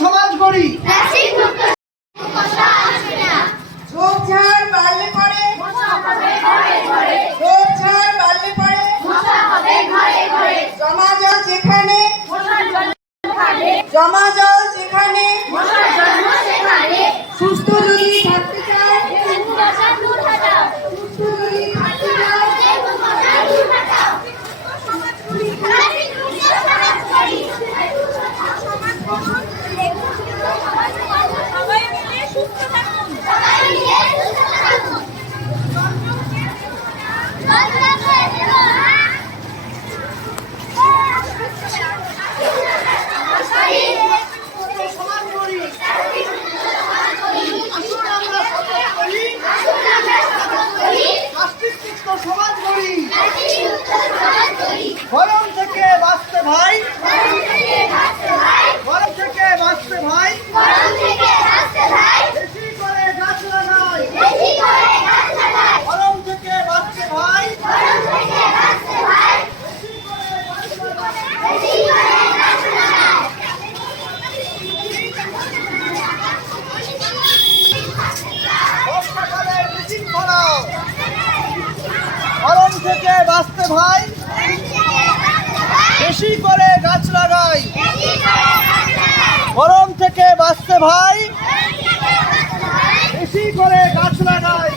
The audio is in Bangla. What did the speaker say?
সমাজ গড়ি। ঝোপঝাড় বাড়লে পরে জমা জল যেখানে সুস্থ যদি থাকতে চায় সমাজ গড়ি। গরম থেকে বাঁচতে ভাই, গরম থেকে বাঁচতে ভাই, বেশি করে গাছ লাগাই। গরম থেকে বাঁচতে ভাই, বর্ষাকালে মিছিল করাও। গরম থেকে বাঁচতে ভাই, বেশি করে গাছ লাগাই। গরম থেকে বাঁচতে ভাই, বেশি করে গাছ লাগাই।